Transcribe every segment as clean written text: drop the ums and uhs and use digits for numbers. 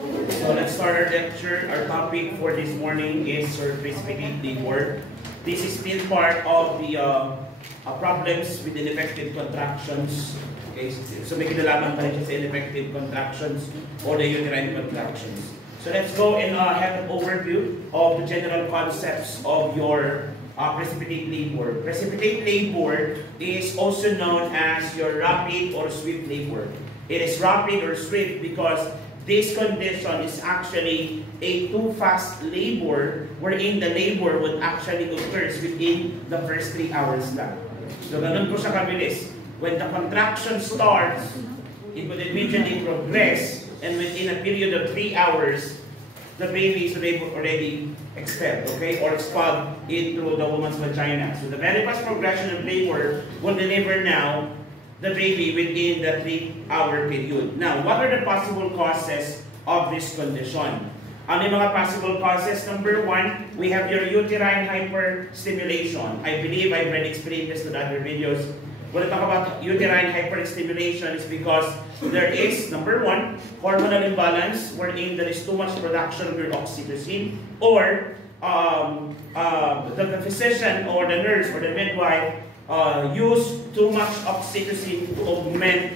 So let's start our lecture. Our topic for this morning is precipitate labor. This is still part of the problems with ineffective contractions. Okay, so may kinalaman pa rin siya sa ineffective contractions or the uterine contractions. So let's go and have an overview of the general concepts of your precipitate labor. Precipitate labor is also known as your rapid or swift labor. It is rapid or swift because this condition is actually a too fast labor wherein the labor would actually occur within the first 3 hours lang. So ganun po siya kabilis. When the contraction starts, it would immediately progress, and within a period of 3 hours, the baby is already expelled, okay, or expelled into the woman's vagina. So the very fast progression of labor will deliver now the baby within the 3-hour period. Now, what are the possible causes of this condition? Ano yung mga possible causes? Number one, we have your uterine hyperstimulation. I believe I've already explained this to the other videos. When I talk about uterine hyperstimulation, it's because there is, number one, hormonal imbalance wherein there is too much production of your oxytocin, or the physician or the nurse or the midwife use too much oxytocin to augment,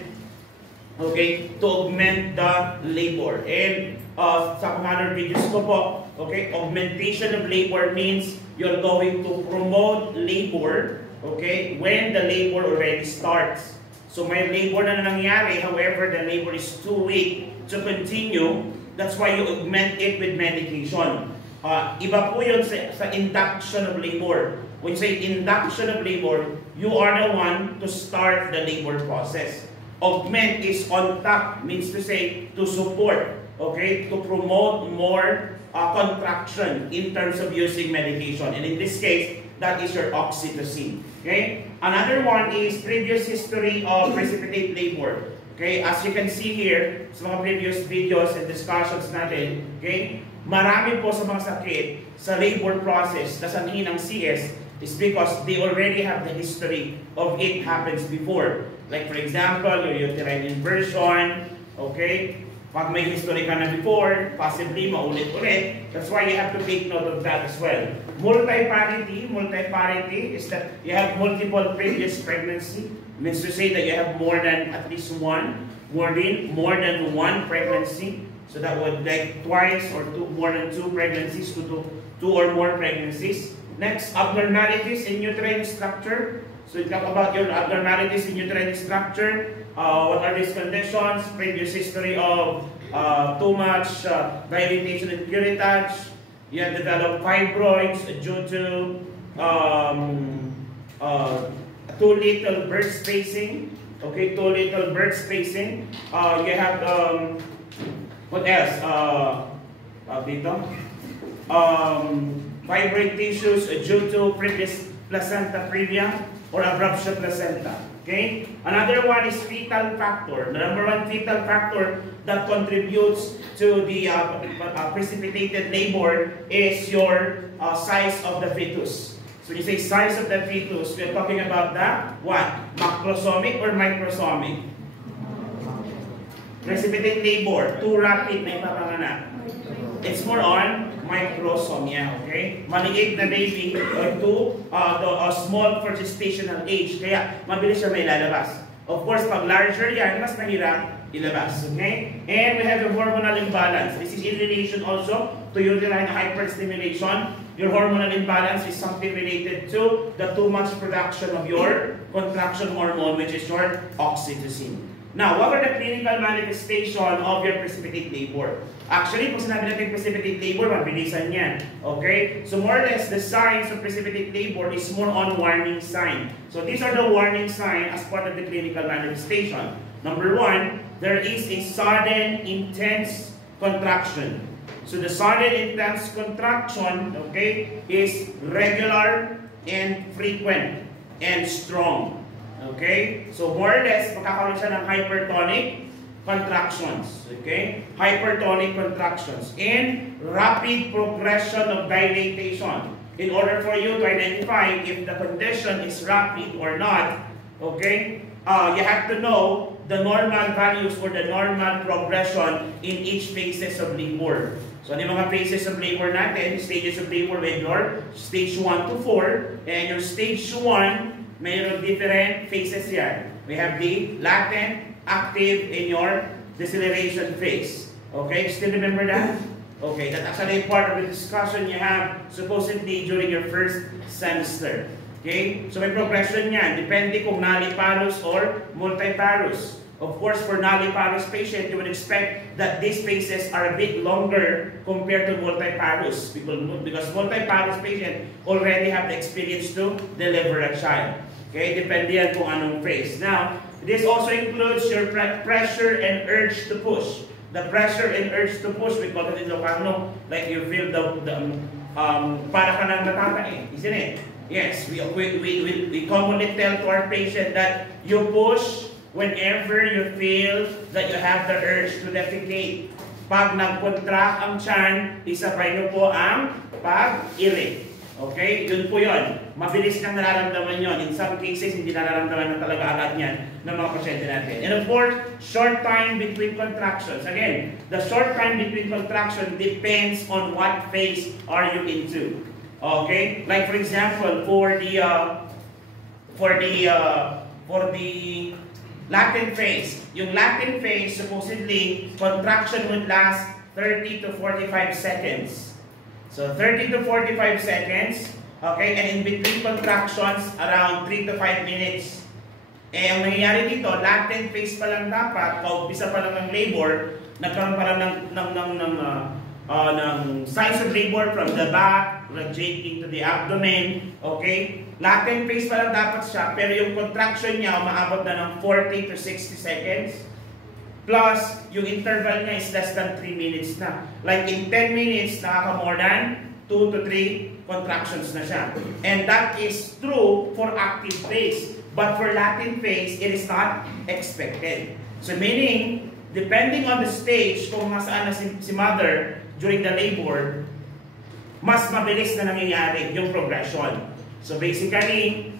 okay, to augment the labor. And sa other videos ko po, okay, augmentation of labor means you're going to promote labor, okay, when the labor already starts. So may labor na nangyari, however, the labor is too weak to continue. That's why you augment it with medication. Iba po yun sa induction of labor. When you say induction of labor, you are the one to start the labor process. Augment is on top, means to say to support, okay, to promote more contraction in terms of using medication. And in this case, that is your oxytocin. Okay? Another one is previous history of precipitate labor. Okay? As you can see here, sa mga previous videos and discussions natin, okay? Marami po sa mga sakit sa labor process na sanhin ng CS is because they already have the history of it happens before. Like for example, your uterine inversion, okay? Pag may history ka na before, possibly maulit-ulit. That's why you have to take note of that as well. Multiparity is that you have multiple previous pregnancy. Means to say that you have more than at least one, more than one pregnancy. So that would like twice or more than two pregnancies, two or more pregnancies. Next, abnormalities in uterine structure. So we talk about your abnormalities in uterine structure. What are these conditions? Previous history of too much dilatation and curettage. You have developed fibroids due to too little birth spacing. Okay, too little birth spacing. You have what else? Fibroid tissues due to previous placenta previa or abruption placenta. Okay? Another one is fetal factor. The number one fetal factor that contributes to the precipitated labor is your size of the fetus. So when you say size of the fetus, we're talking about the what? Macrosomic or microsomic? Precipitate labor, too rapid na ipapanganak. It's more on microsomia, okay? Maliit na baby to the small for gestational age, kaya mabilis siya may lalabas. Of course, pag larger yan, mas mahirap ilabas, okay? And we have the hormonal imbalance. This is in relation also to uterine hyperstimulation. Your hormonal imbalance is something related to the too much production of your contraction hormone, which is your oxytocin. Now, what are the clinical manifestation of your precipitate labor? Actually, kung sinabi natin precipitate labor, mabilisan yan. Okay? So more or less, the signs of precipitate labor is more on warning sign. So these are the warning signs as part of the clinical manifestation. Number one, there is a sudden, intense contraction. So the sudden, intense contraction, okay, is regular and frequent and strong. Okay? So more or less, magkakaroon siya ng hypertonic contractions. Okay? Hypertonic contractions. And rapid progression of dilatation. In order for you to identify if the condition is rapid or not, okay, you have to know the normal values or the normal progression in each phases of labor. So, yung mga phases of labor natin, stages of labor with your stage 1 to 4, and your stage 1, mayroon different phases yan. We have the latent, active, and your deceleration phase. Okay, still remember that? Okay, that's actually part of the discussion you have supposedly during your first semester. Okay, so may progression yan. Depende kung nulliparous or multiparous. Of course, for nulliparous patient, you would expect that these phases are a bit longer compared to multiparous. Because multiparous patient already have the experience to deliver a child. Okay, depende yan kung anong phase. Now, this also includes your pressure and urge to push. The pressure and urge to push, we call it in Ilocano, like you feel para ka nang natatay, isn't it? Yes, we commonly tell to our patient that you push whenever you feel that you have the urge to defecate. Pag nag-contract ang tiyan, isabay nyo po ang pag-iri. Okay? Yun po yun. Mabilis kang nararamdaman yun. In some cases, hindi nararamdaman na talaga agad yan ng mga pasyente natin. And of course, short time between contractions. Again, the short time between contractions depends on what phase are you into. Okay? Like for example, for the latent phase. Yung latent phase, supposedly, contraction would last 30 to 45 seconds. So 30 to 45 seconds, okay, and in between contractions, around 3 to 5 minutes. Eh, ang nangyayari dito, latent phase pa lang dapat, paumpisa pa lang ng labor, nagkaroon pa lang ng signs of labor from the back, radiating to the abdomen, okay? Latent phase pa lang dapat siya, pero yung contraction niya, umaabot na ng 40 to 60 seconds. Plus, yung interval niya is less than 3 minutes na. Like in 10 minutes, nakaka more than 2 to 3 contractions na siya. And that is true for active phase. But for latent phase, it is not expected. So meaning, depending on the stage, kung masaan na si mother during the labor, mas mabilis na nangyayari yung progression. So basically,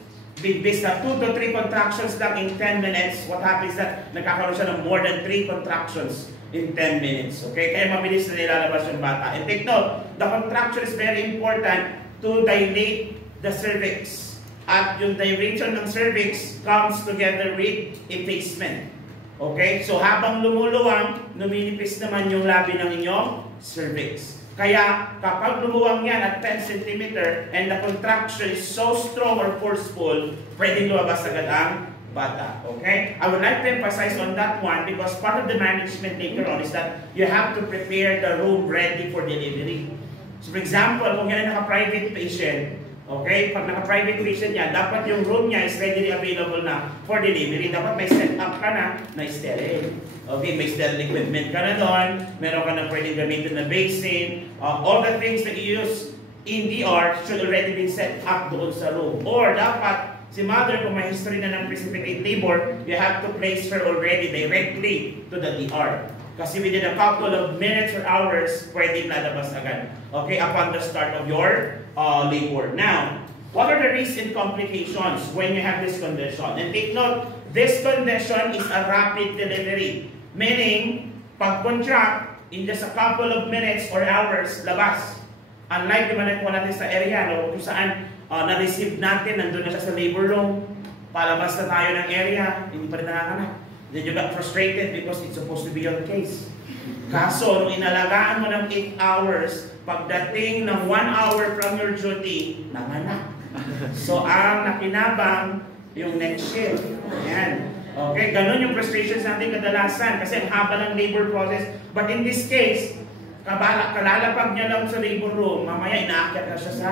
based na 2 to 3 contractions lang in 10 minutes, what happens that nagkakaroon siya ng more than 3 contractions in 10 minutes. Okay? Kaya mabilis na nilalabas yung bata. And take note, the contraction is very important to dilate the cervix. At yung dilation ng cervix comes together with effacement. Okay? So habang lumuluwang, numinipis naman yung labi ng inyong cervix. Kaya kapag lumuwang yan at 10 cm and the contraction is so strong or forceful, pwedeng lumabas agad ang bata. Okay? I would like to emphasize on that one because part of the management later on is that you have to prepare the room ready for delivery. So for example, kung yan ay naka-private patient, okay, pag naka-private patient niya, dapat yung room niya is readily available na for delivery. Dapat may set up ka na sterile. Okay, may sterile equipment ka na doon, meron ka na pwedeng gamitin na basin, all the things that you use in DR should already be set up doon sa room. Or dapat, si mother, kung may history na ng precipitate labor, you have to place her already directly to the DR. Kasi within a couple of minutes or hours, pwedeng lalabas agad. Okay, upon the start of your labor. Now, what are the risks and complications when you have this condition? And take note, this condition is a rapid delivery. Meaning, pag-contract, in just a couple of minutes or hours, labas. Unlike naman nakuha natin sa area, no, kung saan na-receive natin, nandun na siya sa labor room, palabas na tayo ng area, hindi pa rin nakakanak. Then you got frustrated because it's supposed to be your case. Kaso, nung inalagaan mo ng 8 hours, pagdating ng 1 hour from your duty, nanganak. So, ang nakinabang, yung next shift. Ayan. Okay, ganun yung frustrations natin kadalasan kasi ang haba ng labor process. But in this case, kalalapag niya lang sa labor room, mamaya inaakyat na siya sa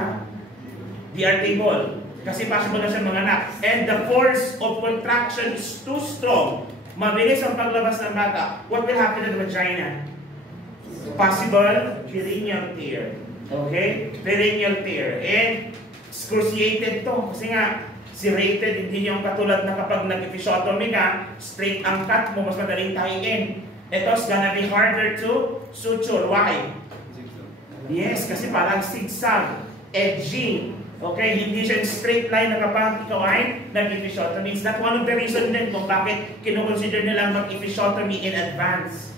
DR table. Kasi possible na siya manganak. And the force of contraction is too strong. Mabilis ang paglabas ng bata. What will happen to the vagina? Possible perineal tear. Okay? Perineal tear. And excruciated to. Kasi nga, serrated, hindi yung katulad na kapag nag-episiotomy ka, straight ang cut mo, mas madaling tahiin. Ito's gonna be harder to suture. Why? Yes, kasi parang zigzag, edging. Okay, hindi siya straight line na kapag ikaw ay nag-episiotomy. It's not one of the reason din kung bakit kinukonsider nilang mag-episiotomy in advance.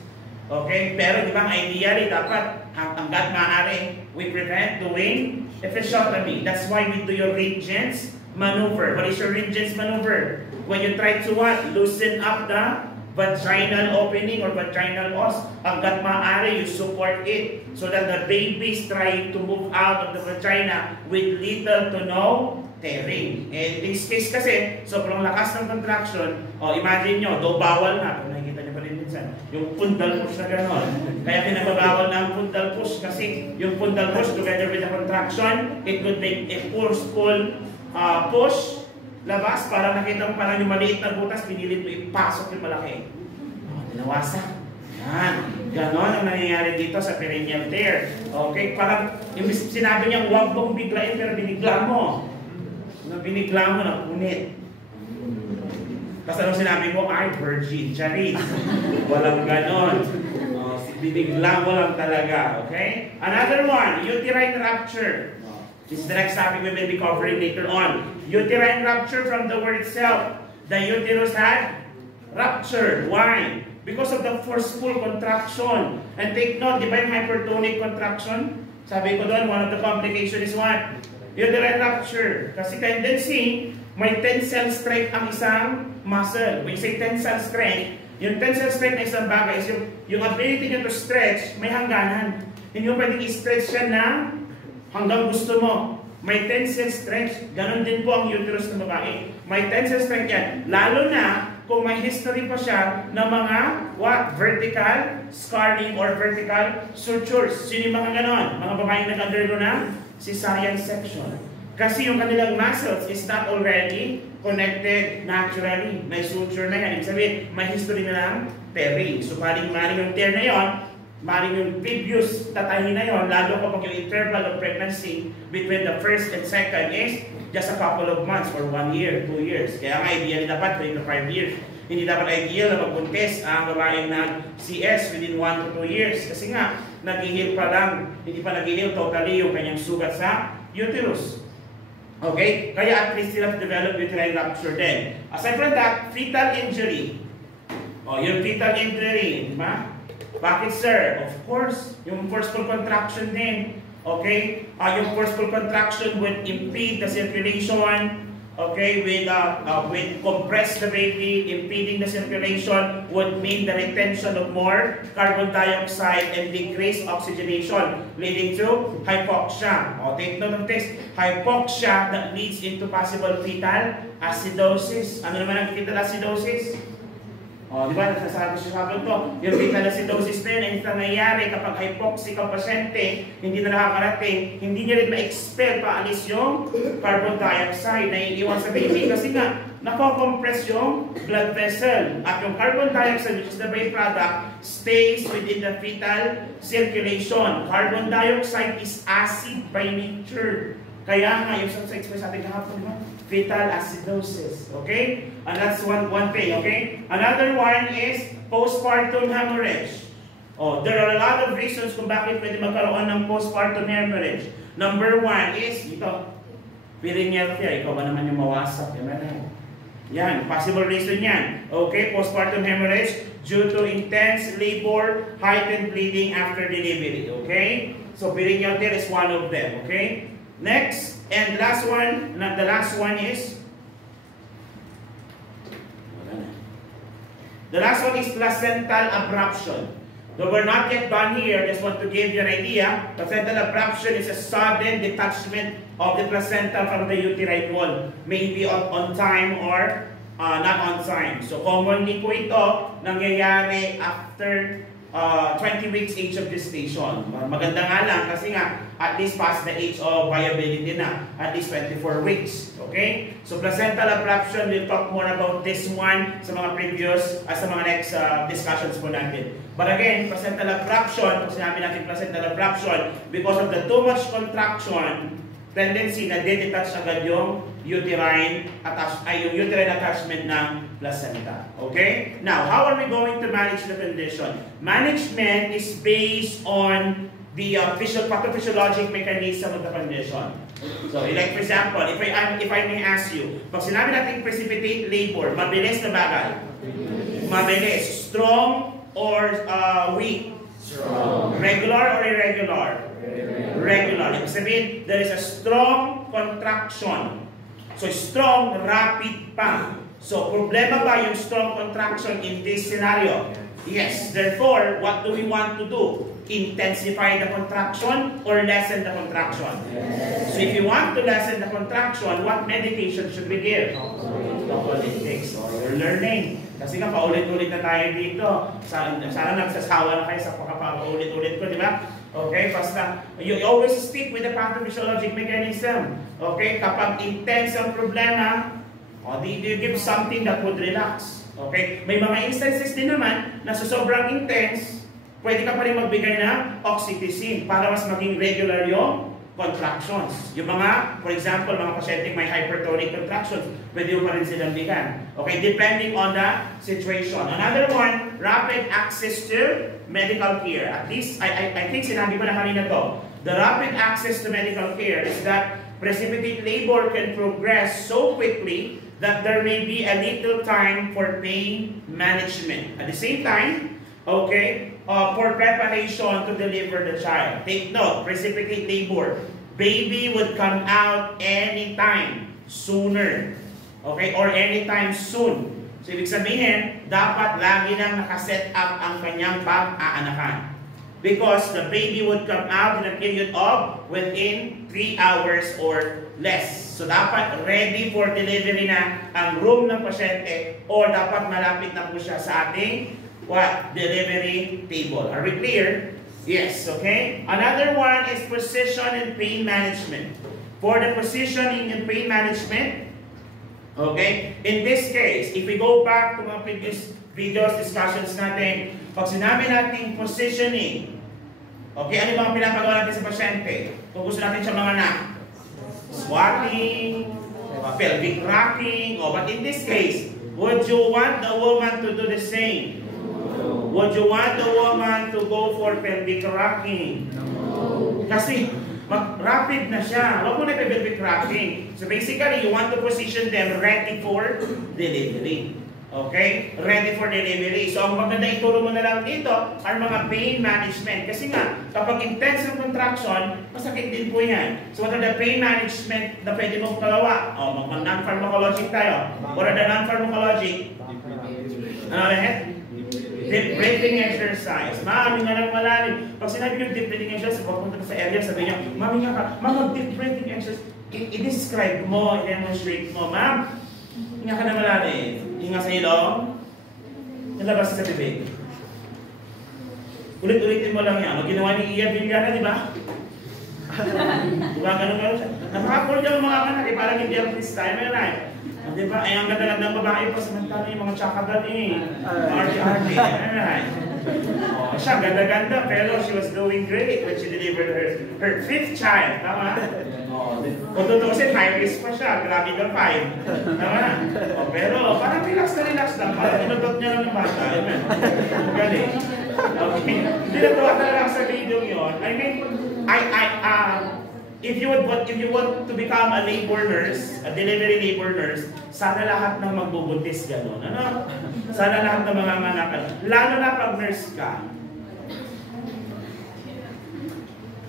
Okay, pero di ba ideally dapat hanggat maaari we prevent doing episiotomy. That's why we do your Regent's maneuver. What is your Regent's maneuver? When you try to what? Loosen up the vaginal opening or vaginal os, hanggat maaari you support it so that the baby is trying to move out of the vagina with little to no tearing. In this case kasi, sobrang lakas ng contraction, imagine nyo, do bawal na, kung nakikita nyo pa rin minsan, yung fundal push na gano'n. Kaya pinababawal na ang fundal push kasi yung fundal push together with the contraction, it could make a forceful push labas, para nakita mo parang yung maliit na butas, pinilit mo ipasok yung malaki. Dinawasan. Yan. Ganon ang nangyayari dito sa perineal tear. Okay, parang yung sinabi niya, huwag mong biglain, pero binigla mo. Nung binigla mo, napunit. Tapos anong sinabi mo? Ay, virgin, charit. Walang ganon. Binigla mo lang talaga. Okay? Another one, uterine rupture. This is the next topic we will be covering later on. Uterine rupture from the word itself. The uterus had ruptured. Why? Because of the forceful contraction. And take note, di ba yung hypertonic contraction? Sabi ko doon, one of the complications is what? Uterine rupture. Kasi tendency, may tensile strength ang isang muscle. When you say tensile strength, yung tensile strength na isang bagay is yung ability niya to stretch, may hangganan. Hindi mo pwedeng i-stretch siya na hanggang gusto mo. May tensile strength. Ganon din po ang uterus ng babae. May tensile strength yan. Lalo na kung may history pa siya ng mga vertical scarring or vertical sutures. Sino yung mga ganon? Mga babaeng nag-undergo na cesarean section. Kasi yung kanilang muscles is not already connected naturally. May suture na yan. Ibig sabihin, may history na ng tearing. So, maring yung tear na yon, maring yung previous tatahin na yon, lalo kapag yung interval of pregnancy between the first and second is just a couple of months or 1 year, 2 years. Kaya nga, ideally dapat 3 to 5 years. Hindi dapat ideal na magbuntis ang babaeng nag-CS within 1 to 2 years. Kasi nga, nag-heal pa lang, hindi pa nag-heal totally yung kanyang sugat sa uterus. Okay? Kaya at least sila develop uterine rupture din. Aside from that, fetal injury. Yung fetal injury, di ba? Bakit, sir? Of course, yung forceful contraction din. Okay? Yung forceful contraction would impede the circulation. Okay? With compress the baby, impeding the circulation would mean the retention of more carbon dioxide and decreased oxygenation, leading to hypoxia. Take note of this. Hypoxia that leads into possible fetal acidosis. Ano naman ang fetal acidosis? Di ba, nasasabi siya sa to, yung fetal acidosis na yun, ang nangyayari kapag hypoxic ang pasyente, hindi na nakakarating, hindi niya rin ma-expel paalis yung carbon dioxide na iiwan sa baby kasi nga, nako-compress yung blood vessel. At yung carbon dioxide, which is the byproduct, stays within the fetal circulation. Carbon dioxide is acid by nature. Kaya nga, yung sa express natin kahapon, fetal acidosis. Okay? And that's one thing, okay? Another one is postpartum hemorrhage. There are a lot of reasons kung bakit pwede magkaroon ng postpartum hemorrhage. Number 1 is, ito, perineal tear. Ikaw ba naman yung mawasak? Yan, possible reason yan. Okay, postpartum hemorrhage due to intense labor, heightened bleeding after delivery. Okay? So, perineal tear is one of them. Okay? Next, and the last one is placental abruption. Though we're not yet done here, just want to give you an idea. Placental abruption is a sudden detachment of the placenta from the uterine wall, maybe on time or not on time. So commonly po ito nangyayari after 20 weeks age of gestation. Maganda nga lang kasi nga at least past the age of viability na, at least 24 weeks. Okay? So placental abruption, we'll talk more about this one sa mga previous, sa mga next discussions po natin. But again, placental abruption, kung sinabi natin placental abruption, because of the too much contraction, tendency na detach agad yung uterine attachment ng placenta. Okay? Now, how are we going to manage the condition? Management is based on the pathophysiologic mechanism of the condition. So, like for example, if I may ask you, pag sinabi natin precipitate labor, mabilis na bagay? Mabilis. Strong or weak? Strong. Regular or irregular? Regular. Ibig sabihin, there is a strong contraction. So, strong, rapid pa. So, problema ba yung strong contraction in this scenario? Yes. Therefore, what do we want to do? Intensify the contraction or lessen the contraction? Yes. So, if you want to lessen the contraction, what medication should we give? Tocolytics. So, you're learning. Kasi nga, paulit-ulit na tayo dito. Sana nagsasawa na kayo sa paulit-ulit ko, di ba? Okay, basta, you always stick with the pathophysiologic mechanism. Okay, kapag intense ang problema, you give something that would relax. Okay, may mga instances din naman na sa sobrang intense, pwede ka pa rin magbigay ng oxytocin para mas maging regular yung contractions. Yung mga, for example, mga pasyenteng may hypertonic contractions, pwede mo pa rin silang bigyan. Okay, depending on the situation. Another one, rapid access to medical care. At least, I think sinabi ko na kanina to. The rapid access to medical care is that precipitate labor can progress so quickly that there may be a little time for pain management. At the same time, okay, for preparation to deliver the child. Take note, precipitate labor. Baby would come out anytime sooner. Okay, or anytime soon. So, ibig sabihin, dapat lagi nang nakaset up ang kanyang pag-aanakan. Because the baby would come out in a period of within 3 hours or less. So, dapat ready for delivery na ang room ng pasyente or dapat malapit na po siya sa ating delivery table. Are we clear? Yes, okay? Another one is position and pain management. For the positioning and pain management, okay, in this case, if we go back to mga previous videos, discussions natin, pag sinabi natin positioning, okay, ano mga pinapagawa natin sa pasyente? Kung gusto natin siya mga squatting, pelvic rocking, but in this case, would you want the woman to do the same? Would you want the woman to go for pelvic rocking? No. Kasi rapid na siya. Huwag mo na pelvic rocking. So basically, you want to position them ready for delivery. Okay? Ready for delivery. So ang maganda ituro mo na lang dito are mga pain management. Kasi nga, kapag intense ang contraction, masakit din po yan. So what are the pain management na pwede mong magawa? Non-pharmacologic tayo. What are the non-pharmacologic? Ano ulit? Deep breathing exercise. Mami nga lang malalim. Pag sinabi nyo deep breathing exercise, pagpunta ka sa area, sabi nyo, mami nga ka, mga deep breathing exercise, i-describe mo, i-demonstrate mo, ma'am, hinga ka na malalim. Hinga sa ilong, nalabas sa bibig. Ulit-ulitin mo lang yan. Ang ginawa ni Iya Villana, di ba? Diba, ganun siya. Napaka-cool yung mga anak, parang hindi ang freestyle, may right? Di ba? Ay, ang ganda-gandang babae pa samantala yung mga tsakagal RT-RT. Alright. Siya, ganda-ganda, pero she was doing great when she delivered her 5th child. Tama? Kung tutusin, high risk pa siya. Grabe ka 5. Tama? Pero parang relax lang. Parang inutot niya lang yung bata. Galing. Okay. Hindi natuwa talaga sa video yun. I mean, if you want to become a labor nurse, a delivery labor nurse, sana lahat ng magbubuntis gano'n. Ano? Sana lahat ng mga anak. Lalo na pag nurse ka.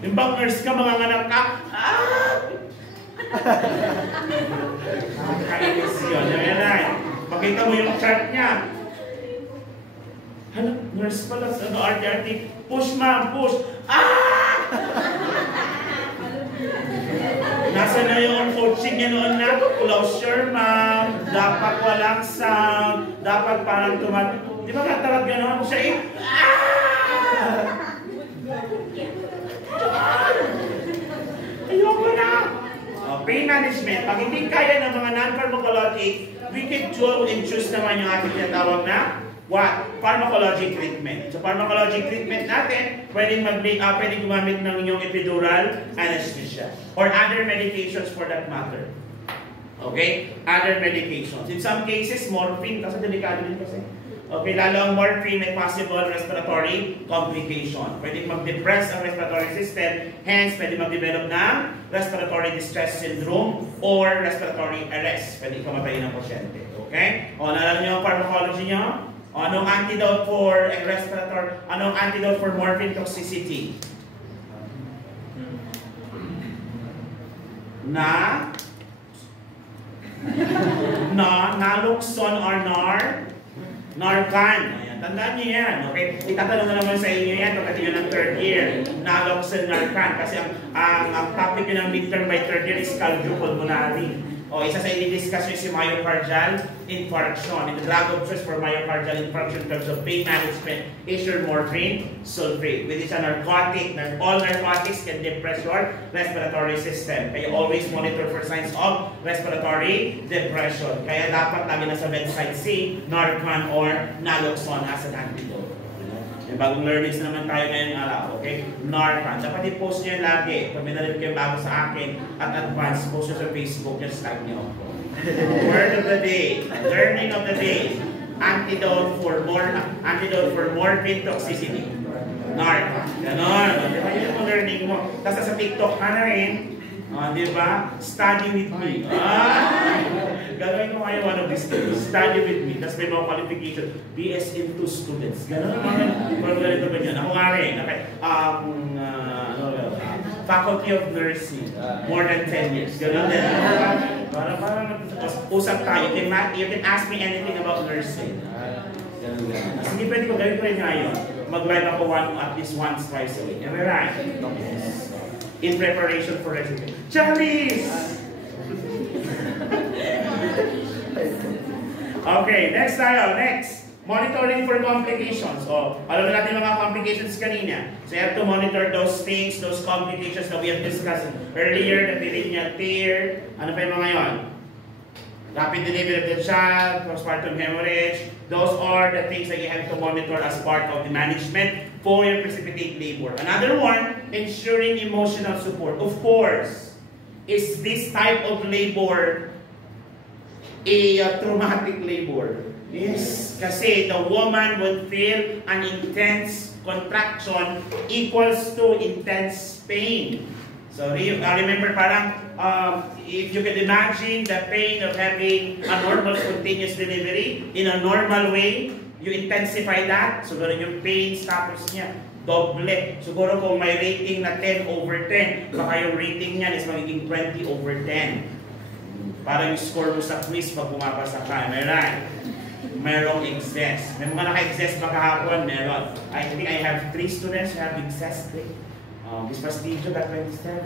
Yung bang nurse ka, mga anak ka, kainis yun. Yan. Pakita mo yung chart niya. Ano? Nurse pala, RT-RT. Push ma'am, push. Nasa na yung coaching niya noon na, closure ma'am, dapat walang sound, dapat parang di ba katawag gano'n? Siya ayoko na! Pain management, pag hindi kaya ng mga non-pharmacologic, we can choose naman yung ating tinatawag na pharmacologic treatment. So, pharmacologic treatment natin, pwedeng gumamit ng inyong epidural anesthesia or other medications for that matter. Okay? Other medications. In some cases, morphine, kasi delikado din kasi. Okay, lalo ang morphine may possible respiratory complication. Pwede mag-depress ang respiratory system, hence pwede mag-develop ng respiratory distress syndrome or respiratory arrest. Pwede kamatayin ng pasyente. Okay? O, naalala niyo ang pharmacology niyo? O, anong antidote for respiratory, anong antidote for morphine toxicity? Naloxone or Narcan. Ayan, tandaan niyo yan. Okay? Itatanong na naman sa inyo yan pagkat yun ang third year. Naloxone, Narcan. Kasi ang topic yun ng midterm by third year is cardiopulmonary. O, isa sa i-discuss nyo si myocardial infarction. And the drug of choice for myocardial infarction in terms of pain management is your morphine sulfate. Which is a narcotic. All narcotics can depress your respiratory system. Kaya always monitor for signs of respiratory depression. Kaya dapat lagi na sa bedside si Narcan or Naloxone as an antidote. May bagong learnings naman tayo ngayong araw, okay? Narcan. Dapat i-post nyo lagi. Pag may narinig kayo bago sa akin at advance, post nyo sa Facebook, just tag nyo. Word of the day, learning of the day, antidote for morphine toxicity. Narcan. Ganon. Di ba yun ang learning mo? Tapos sa TikTok ka na rin. Di ba? Study with me. Gagawin ko kayo one of these things. Study with me. Tapos may mga qualification. BSN2 students. Gano'n naman. Parang ganito ba yan? Ako nga rin. Okay. Faculty of Nursing. More than 10 years. Gano'n din. Parang usap tayo. You can ask me anything about nursing. Gano'n. Sige, pwede ko gawin ko rin ngayon. Mag-live ako at least once, twice a week. Am I right? In preparation for residency. Charlies! Okay, next tayo. Next. Monitoring for complications. O, alam na natin mga complications kanina. So you have to monitor those things, those complications that we have discussed earlier, the perineal tear. Ano pa yung mga yon? Rapid delivery of the child, postpartum hemorrhage. Those are the things that you have to monitor as part of the management for your precipitate labor. Another one, ensuring emotional support. Of course, is this type of labor a traumatic labor? Yes, kasi the woman would feel an intense contraction equals to intense pain. So remember, parang if you can imagine the pain of having a normal spontaneous delivery in a normal way, you intensify that. So ganoon yung pain status niya. Doble. Siguro kung may rating na 10/10, baka yung rating niya is magiging 20/10. Parang yung score mo sa quiz pag bumabasa ka. Am I right? Merong excess. May mga naka-excess ba kahapon? Meron. I think I have 3 students who have excess. This Pastillo got 27.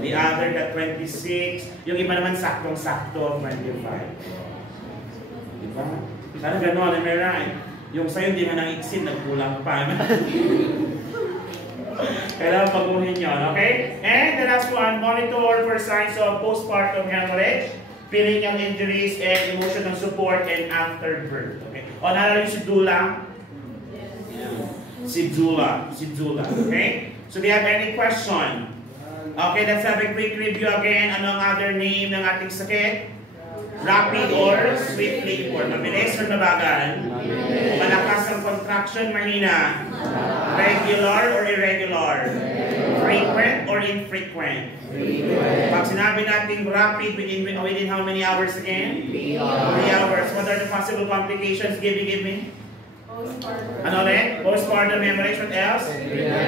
The other got 26. Yung iba naman saktong-sakto, 25. Diba? Sana gano'n, am I right? Yung sa'yo hindi man nang-exceed, nagkulang pa. Kailangan pag-uhin nyo, okay? And the last one, monitor for signs of postpartum hemorrhage, perineal injuries, and emotional support and afterbirth. Okay? O, naalala yung si Dula? Si Dula. Okay? So, do you have any question? Okay, let's have a quick review again. Anong other name ng ating sakit? Rapid or swift labor. Mabilis or mabagal? Malakas ang contraction, mahina? Regular or irregular? Frequent or infrequent? Pag sinabi natin rapid, within how many hours again? 3 hours. What are the possible complications? Give me. Ano ulit? Postpartum hemorrhage. What else?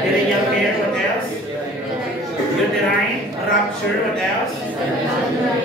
Perineal tear. What else? Uterine rupture. What else?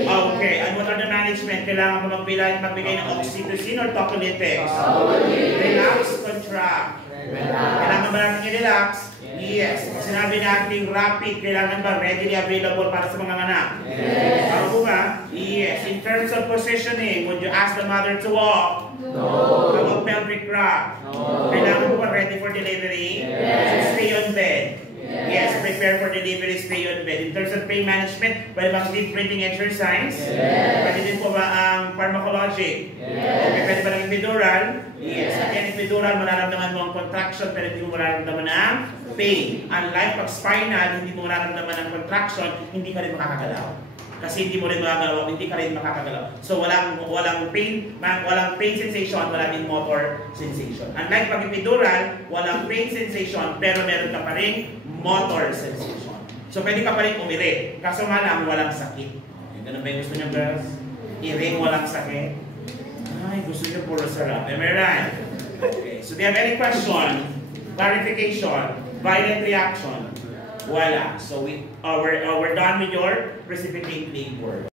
Okay. And what are the management? Kailangan mo magbigay ng oxytocin or tocolytics? Relax, contract. Kailangan ba natin i-relax? Yes. Pag sinabi natin rapid, kailangan ba readily available para sa mga anak? Yes. Tama po ba? Yes. In terms of positioning, would you ask the mother to walk? No. How about pelvic rock? No. Kailangan po ba ready for delivery? Yes. So stay on bed. Yes, prepare for delivery, stay on bed. In terms of pain management, pwede bang deep breathing exercise? Yes. Pwede din po ba ang pharmacologic? Yes. Okay, pwede ba ng epidural? Yes. Again, epidural, mararamdaman mo ang contraction, pero hindi mo mararamdaman ang pain. Unlike pag spinal, hindi mo mararamdaman ang contraction, hindi ka rin makakagalaw. Kasi hindi mo rin magagalaw, hindi ka rin makakagalaw. So walang pain sensation, wala din motor sensation. Unlike pag epidural, walang pain sensation pero meron ka pa rin motor sensation. So pwede ka pa rin umiri, kaso nga lang walang sakit. Ganun ba yung gusto niyo, girls? Iring walang sakit? Ay, gusto niyo puro sarap. Am I right? Okay, so do you have any question? Clarification? Violent reaction? Wala. So we're done with your precipitate labor.